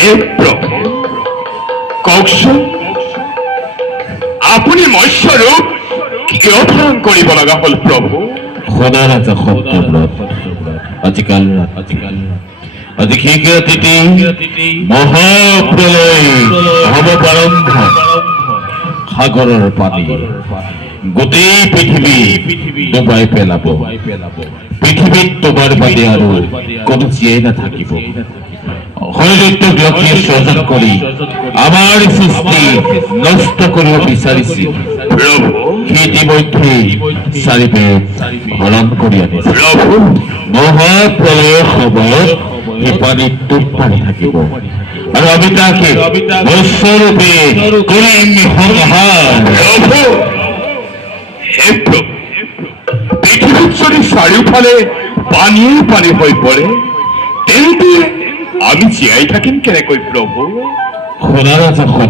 হে প্রভু কওকচোন আপুনি মৎস্যৰূপ কিয় ধাৰণ কৰিব লগা হ'ল প্ৰভু? খোদাৰ এটা সত্যব্ৰত আজিকাল আজি ঠিক ৰাতিতে মহাপ্ৰলয় হ'ব প্ৰাৰম্ভ। সাগৰৰ পানী গোটেই পৃথিৱী ডুবাই পেলাব। পৃথিৱীত তোমাৰ বাদে আৰু কোনো জীয়াই নাথাকিব। হয়তো লক্ষ্মীয়ে সৃজন কৰি আমাৰ সৃষ্টি নষ্ট কৰিব বিচাৰিছিল। প্ৰভু সি ইতিমধ্যে চাৰিবেদ হৰণ কৰি আনিছে। প্ৰভু মহাপ্ৰলয়ৰ সময়ত সেই পানীত ডুব মাৰি থাকিব আৰু আমি তাকে মৎস্যৰূপে কৰিম সংহাৰ। প্ৰভু হে প্ৰভু পৃথিৱীত যদি চাৰিওফালে পানীয়ে পানী হৈ পৰে তেন্তে আমি জীয়াই থাকিম কেনেকৈ প্ৰভু? খোদাৰ এটা